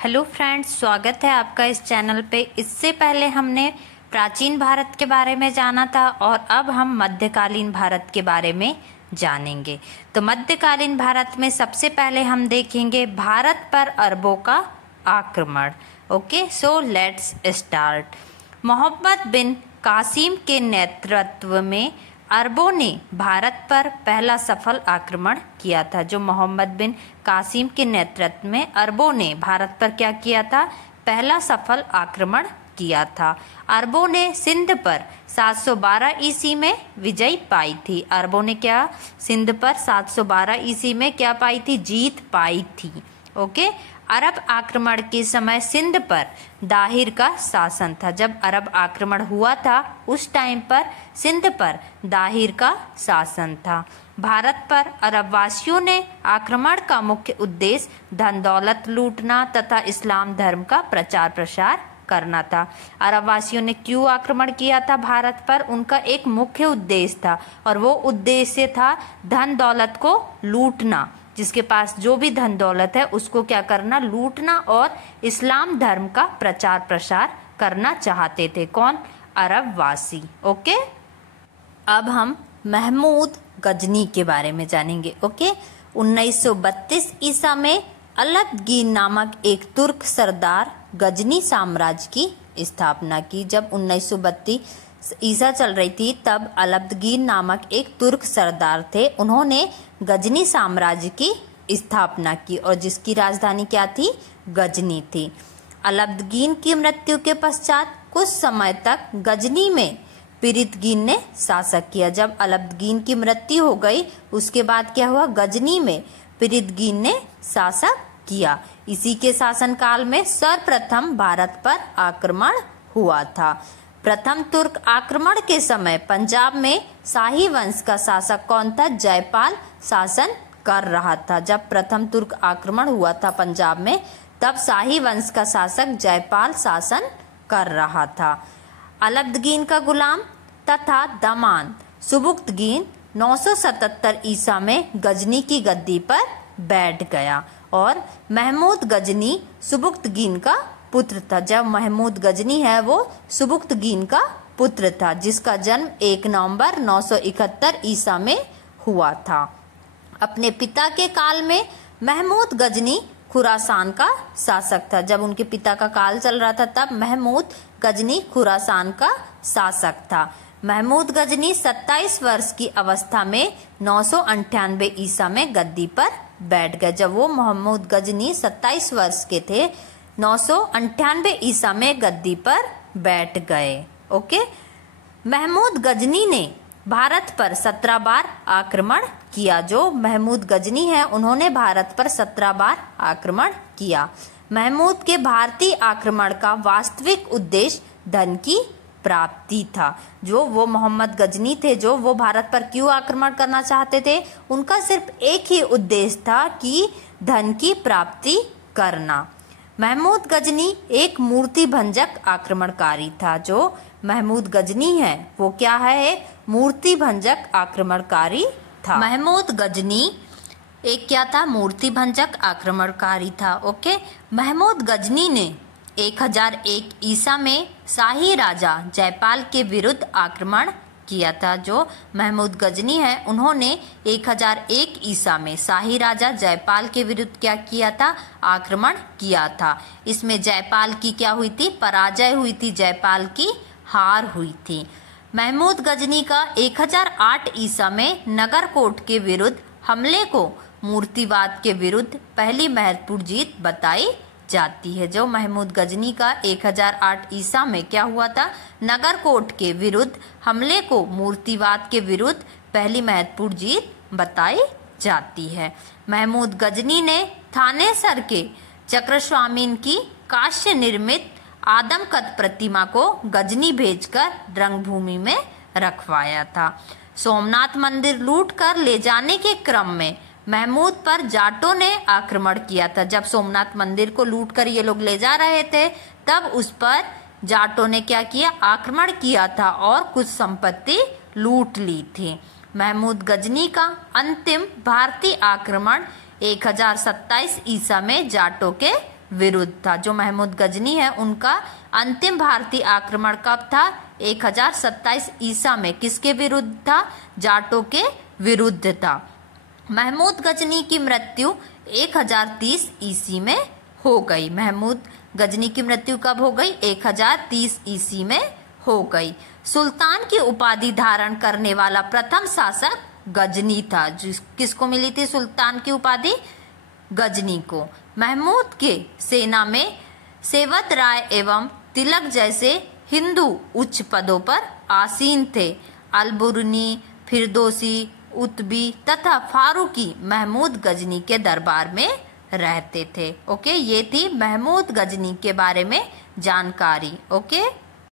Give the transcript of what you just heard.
Hello friends, स्वागत है आपका इस चैनल पे। इससे पहले हमने प्राचीन भारत के बारे में जाना था और अब हम मध्यकालीन भारत के बारे में जानेंगे। तो मध्यकालीन भारत में सबसे पहले हम देखेंगे भारत पर अरबों का आक्रमण। Okay, so let's start. Muhammad bin Qasim के नेतृत्व में अरबों ने भारत पर पहला सफल आक्रमण किया था। जो मोहम्मद बिन कासिम के नेतृत्व में अरबों ने भारत पर क्या किया था? पहला सफल आक्रमण किया था। अरबों ने सिंध पर 712 ईस्वी में विजय पाई थी। अरबों ने क्या सिंध पर 712 ईस्वी में क्या पाई थी? जीत पाई थी। ओके, अरब आक्रमण के समय सिंध पर दाहिर का शासन था। जब अरब आक्रमण हुआ था उस टाइम पर सिंध पर दाहिर का शासन था। भारत पर अरब वासियों ने आक्रमण का मुख्य उद्देश्य धन दौलत लूटना तथा इस्लाम धर्म का प्रचार प्रसार करना था। अरब वासियों ने क्यों आक्रमण किया था भारत पर? उनका एक मुख्य उद्देश्य था और वो उद्देश्य था धन दौलत को लूटना। जिसके पास जो भी धन दौलत है उसको क्या करना? लूटना और इस्लाम धर्म का प्रचार प्रसार करना चाहते थे। कौन? अरब वासी। ओके, अब हम महमूद गजनी के बारे में जानेंगे। ओके, 1932 ईसा में अलबगीन नामक एक तुर्क सरदार गजनी साम्राज्य की स्थापना की। जब 1932 ईसा चल रही थी तब अलबगीन नामक एक तुर्क सरदार थे। उन्होंने गजनी साम्राज्य की स्थापना की और जिसकी राजधानी क्या थी? गजनी थी। अलबगीन की मृत्यु के पश्चात कुछ समय तक गजनी में पिरितगीन ने शासक किया। जब अलबगीन की मृत्यु हो गई उसके बाद क्या हुआ? गजनी में पिरितगीन ने शासक किया। इसी के शासनकाल में सर्वप्रथम भारत पर आक्रमण हुआ था। प्रथम तुर्क आक्रमण के समय पंजाब में शाही वंश का शासक कौन था? जयपाल शासन कर रहा था। जब प्रथम तुर्क आक्रमण हुआ था पंजाब में तब शाही वंश का शासक जयपाल शासन कर रहा था। अलबगीन का गुलाम तथा दमान सुबुक्तगीन 977 ईसा में गजनी की गद्दी पर बैठ गया और महमूद गजनी सुबुक्तगीन का पुत्र था। जब महमूद गजनी है वो सुबुक्तगीन का पुत्र था जिसका जन्म 1 नवंबर 971 ईसा में हुआ था। अपने पिता के काल में महमूद गजनी खुरासान का शासक था। जब उनके पिता का काल चल रहा था तब महमूद गजनी खुरासान का शासक था। महमूद गजनी 27 वर्ष की अवस्था में 998 ईसा में गद्दी पर बैठ गए। जब वो महमूद गजनी 27 वर्ष के थे 998 ईसा में गद्दी पर बैठ गए। ओके, महमूद गजनी ने भारत पर 17 बार आक्रमण किया। जो महमूद गजनी है उन्होंने भारत पर 17 बार आक्रमण किया। महमूद के भारतीय आक्रमण का वास्तविक उद्देश्य धन की प्राप्ति था। जो वो मोहम्मद गजनी थे जो वो भारत पर क्यों आक्रमण करना चाहते थे? उनका सिर्फ एक ही उद्देश्य था कि धन की प्राप्ति करना। महमूद गजनी एक मूर्ति भंजक आक्रमणकारी था। जो महमूद गजनी है वो क्या है? मूर्ति भंजक आक्रमणकारी था। महमूद गजनी एक क्या था? मूर्ति भंजक आक्रमणकारी था। ओके, महमूद गजनी ने 1001 ईसा में शाही राजा जयपाल के विरुद्ध आक्रमण किया था। जो महमूद गजनी है उन्होंने 1001 ईसा में शाही राजा जयपाल के विरुद्ध क्या किया था? आक्रमण किया था। इसमें जयपाल की क्या हुई थी? पराजय हुई थी। जयपाल की हार हुई थी। महमूद गजनी का 1008 ईसा में नगरकोट के विरुद्ध हमले को मूर्तिवाद के विरुद्ध पहली महत्वपूर्ण जीत बताई जाती है। जो महमूद गजनी का 1008 ईसा में क्या हुआ था? नगरकोट के विरुद्ध हमले को मूर्तिवाद के विरुद्ध पहली महत्वपूर्ण जीत बताई जाती है। महमूद गजनी ने थानेसर के चक्रस्वामीन की कांस्य निर्मित आदमकद प्रतिमा को गजनी भेजकर रंगभूमि में रखवाया था। सोमनाथ मंदिर लूट कर ले जाने के क्रम में महमूद पर जाटों ने आक्रमण किया था। जब सोमनाथ मंदिर को लूट कर ये लोग ले जा रहे थे तब उस पर जाटों ने क्या किया? आक्रमण किया था और कुछ संपत्ति लूट ली थी। महमूद गजनी का अंतिम भारतीय आक्रमण 1027 ईसा में जाटों के विरुद्ध था। जो महमूद गजनी है उनका अंतिम भारतीय आक्रमण कब था? 1027 ईसा में। किसके विरुद्ध था? जाटों के विरुद्ध था। महमूद गजनी की मृत्यु 1030 ईस्वी में हो गई। महमूद गजनी की मृत्यु कब हो गई? 1030 ईस्वी में हो गई। सुल्तान की उपाधि धारण करने वाला प्रथम शासक गजनी था। किसको मिली थी सुल्तान की उपाधि? गजनी को। महमूद के सेना में सेवत राय एवं तिलक जैसे हिंदू उच्च पदों पर आसीन थे। अलबुर्नी, फिरदौसी, उतबी तथा फारूकी महमूद गजनी के दरबार में रहते थे। ओके, ये थी महमूद गजनी के बारे में जानकारी। ओके।